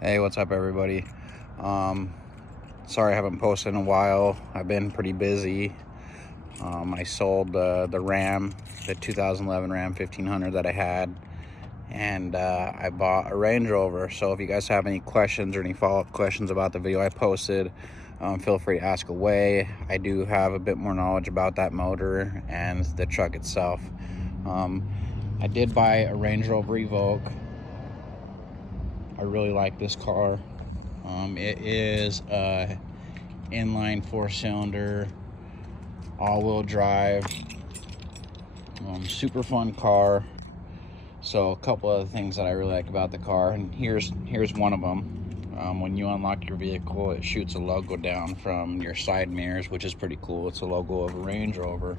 Hey, what's up, everybody? Sorry I haven't posted in a while. I've been pretty busy. I sold the Ram, the 2011 Ram 1500 that I had, and I bought a Range Rover. So if you guys have any questions or any follow-up questions about the video I posted, feel free to ask away. I do have a bit more knowledge about that motor and the truck itself. I did buy a Range Rover Evoque. I really like this car. It is a inline 4-cylinder, all-wheel drive, super fun car. So a couple of things that I really like about the car, and here's one of them. When you unlock your vehicle, it shoots a logo down from your side mirrors, which is pretty cool. It's a logo of a Range Rover.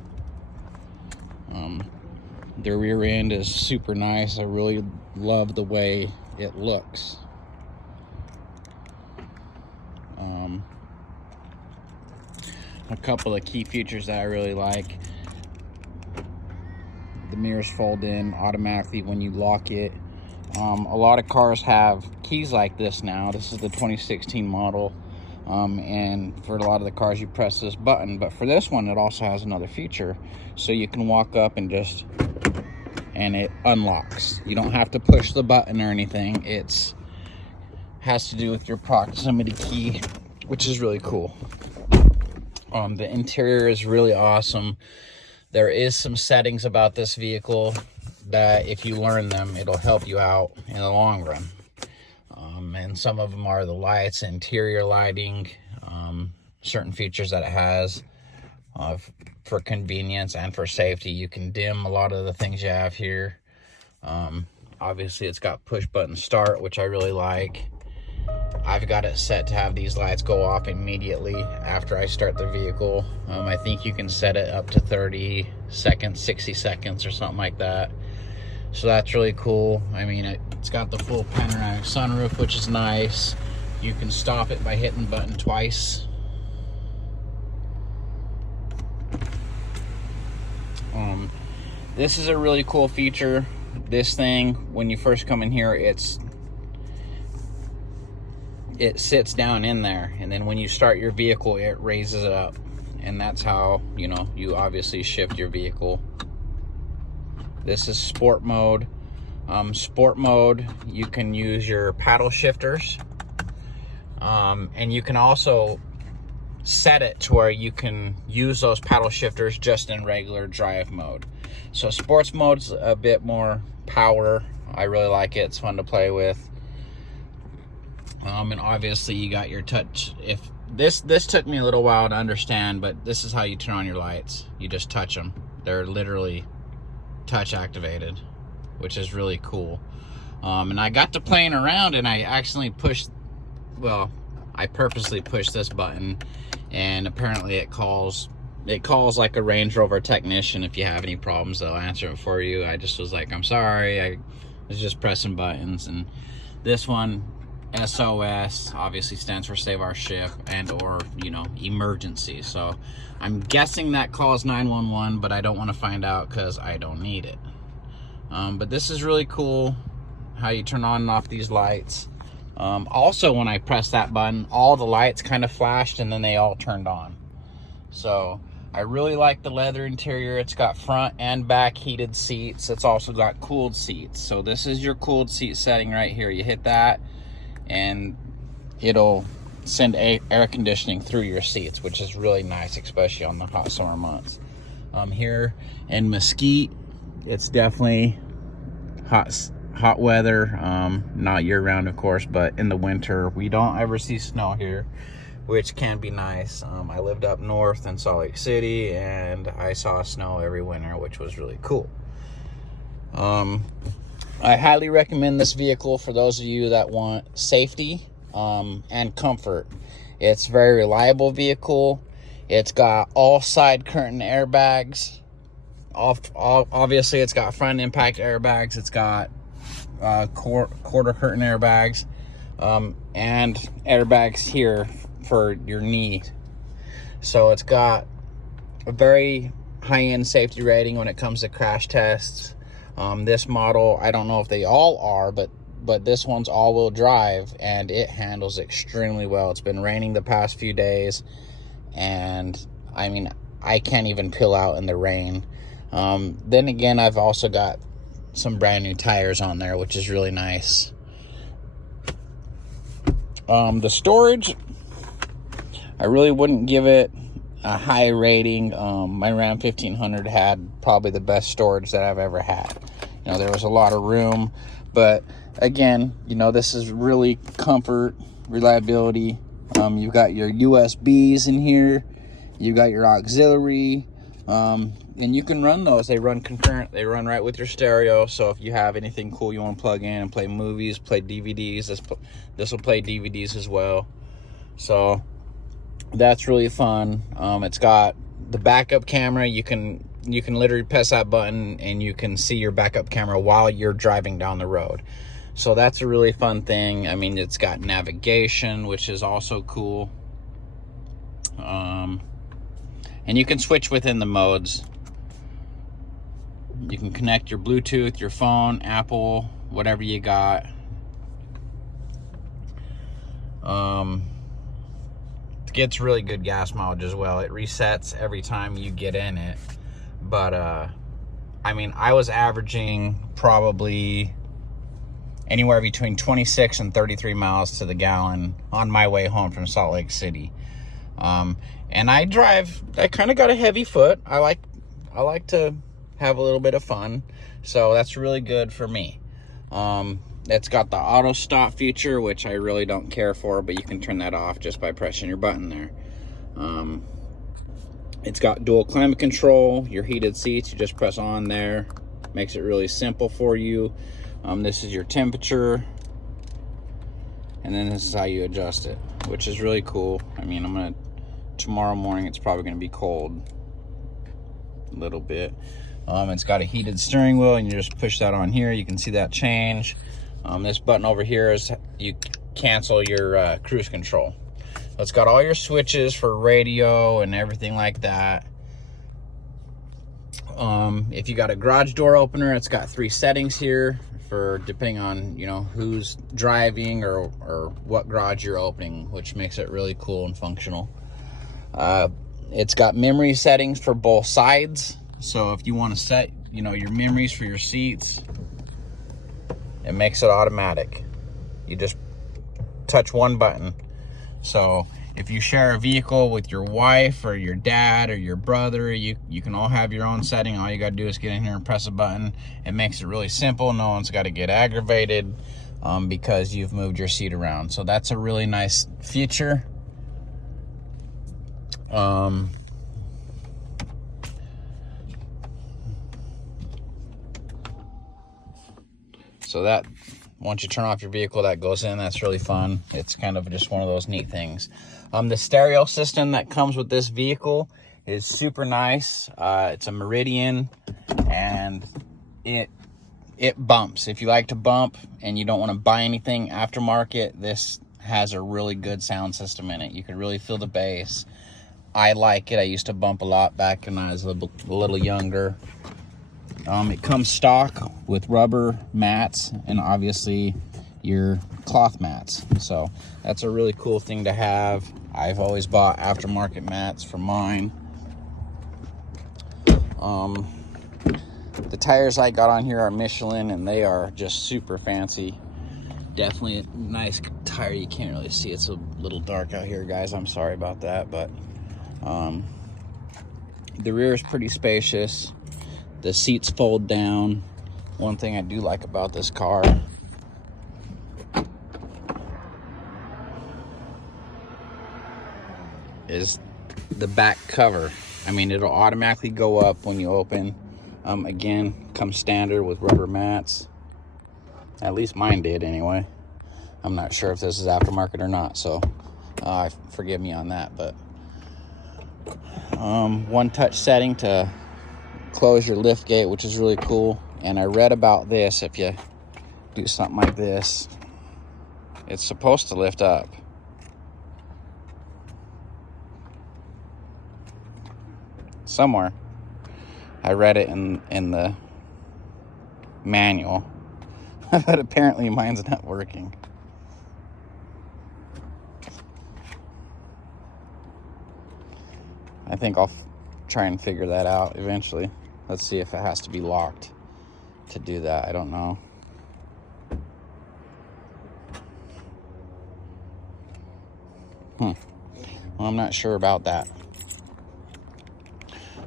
The rear end is super nice. I really love the way it looks. A couple of key features that I really like: the mirrors fold in automatically when you lock it. A lot of cars have keys like this now. This is the 2016 model, and for a lot of the cars you press this button, but for this one it also has another feature, so you can walk up and it unlocks. You don't have to push the button or anything. It's has to do with your proximity key, which is really cool. The interior is really awesome. There is some settings about this vehicle that if you learn them, it'll help you out in the long run. And some of them are the lights, interior lighting, certain features that it has for convenience and for safety. You can dim a lot of the things you have here. Obviously, it's got push button start, which I really like. I've got it set to have these lights go off immediately after I start the vehicle. I think you can set it up to 30 seconds, 60 seconds or something like that. So that's really cool. I mean, it's got the full panoramic sunroof, which is nice. You can stop it by hitting the button twice. This is a really cool feature. This thing, when you first come in here, it sits down in there, and then when you start your vehicle, it raises it up, and that's how you obviously shift your vehicle. This is sport mode. Sport mode, you can use your paddle shifters, and you can also set it to where you can use those paddle shifters just in regular drive mode. So sports mode's a bit more power. I really like it. It's fun to play with. And obviously you got your touch. If this took me a little while to understand, but this is how you turn on your lights. You just touch them. They're literally touch activated, which is really cool. And I got to playing around, and I accidentally I purposely pushed this button, and apparently it calls like a Range Rover technician. If you have any problems, they'll answer it for you. I just was like, I'm sorry, I was just pressing buttons. And this one, SOS, obviously stands for Save Our Ship, and or emergency. So I'm guessing that calls 911, but I don't want to find out because I don't need it. But this is really cool how you turn on and off these lights. Also, when I pressed that button, all the lights kind of flashed and then they all turned on. So I really like the leather interior. It's got front and back heated seats. It's also got cooled seats. So this is your cooled seat setting right here. You hit that and it'll send air conditioning through your seats, which is really nice, especially on the hot summer months. Here in Mesquite, it's definitely hot weather, not year-round, of course, but in the winter we don't ever see snow here, which can be nice. I lived up north in Salt Lake City, and I saw snow every winter, which was really cool. I highly recommend this vehicle for those of you that want safety and comfort. It's a very reliable vehicle. It's got all side curtain airbags. Obviously, it's got front impact airbags. It's got quarter curtain airbags, and airbags here for your knee. So it's got a very high-end safety rating when it comes to crash tests. This model, I don't know if they all are, but but this one's all-wheel drive, and it handles extremely well. It's been raining the past few days, and I mean, I can't even peel out in the rain. Then again, I've also got some brand new tires on there, which is really nice. The storage, I really wouldn't give it a high rating. My Ram 1500 had probably the best storage that I've ever had. You know, there was a lot of room, but again, you know, this is really comfort, reliability. You've got your USBs in here, you got your auxiliary, and you can run those. They run concurrent, they run right with your stereo. So if you have anything cool you want to plug in and play movies, play DVDs, this will play DVDs as well. So that's really fun. It's got the backup camera. You can literally press that button and you can see your backup camera while you're driving down the road. So that's a really fun thing. I mean, it's got navigation, which is also cool. And you can switch within the modes. You can connect your Bluetooth, your phone, Apple, whatever you got. It gets really good gas mileage as well. It resets every time you get in it. But I mean, I was averaging probably anywhere between 26 and 33 miles to the gallon on my way home from Salt Lake City. And I kind of got a heavy foot. I like to have a little bit of fun, so that's really good for me. It's got the auto stop feature, which I really don't care for, but you can turn that off just by pressing your button there. It's got dual climate control, your heated seats, you just press on there. Makes it really simple for you. This is your temperature, and then this is how you adjust it, which is really cool. I mean, tomorrow morning it's probably gonna be cold a little bit. It's got a heated steering wheel, and you just push that on here. You can see that change. This button over here is you cancel your cruise control. So it's got all your switches for radio and everything like that. If you got a garage door opener, it's got 3 settings here for depending on, you know, who's driving or what garage you're opening, which makes it really cool and functional. It's got memory settings for both sides. So if you want to set, you know, your memories for your seats, it makes it automatic. You just touch one button. So if you share a vehicle with your wife or your dad or your brother, you can all have your own setting. All you got to do is get in here and press a button. It makes it really simple. No one's got to get aggravated because you've moved your seat around. So that's a really nice feature. So that, once you turn off your vehicle, that goes in. That's really fun. It's kind of just one of those neat things. The stereo system that comes with this vehicle is super nice. It's a Meridian, and it bumps. If you like to bump and you don't want to buy anything aftermarket, this has a really good sound system in it. You can really feel the bass. I like it. I used to bump a lot back when I was a little younger. It comes stock with rubber mats and obviously your cloth mats. So that's a really cool thing to have. I've always bought aftermarket mats for mine. The tires I got on here are Michelin, and they are just super fancy. Definitely a nice tire. You can't really see. It's a little dark out here, guys. I'm sorry about that, but the rear is pretty spacious. The seats fold down. One thing I do like about this car is the back cover. I mean, it'll automatically go up when you open. Again, comes standard with rubber mats. At least mine did anyway. I'm not sure if this is aftermarket or not, so forgive me on that. But one touch setting to close your lift gate, which is really cool. And I read about this. If you do something like this, it's supposed to lift up. Somewhere I read it in the manual. But apparently mine's not working. I think I'll try and figure that out eventually. Let's see if it has to be locked to do that. I don't know. Well, I'm not sure about that.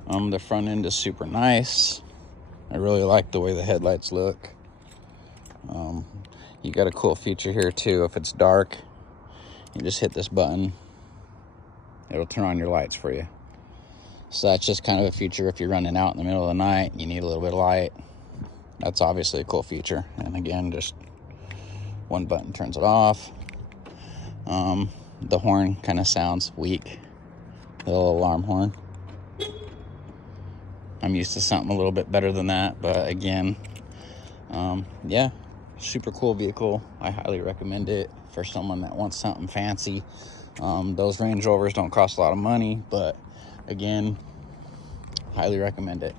The front end is super nice. I really like the way the headlights look. You got a cool feature here too. If it's dark, you just hit this button. It'll turn on your lights for you. So that's just kind of a feature if you're running out in the middle of the night, you need a little bit of light. That's obviously a cool feature. And again, just one button turns it off. The horn kind of sounds weak, the little alarm horn. I'm used to something a little bit better than that, but again, yeah, super cool vehicle. I highly recommend it for someone that wants something fancy. Those Range Rovers don't cost a lot of money, but again, highly recommend it.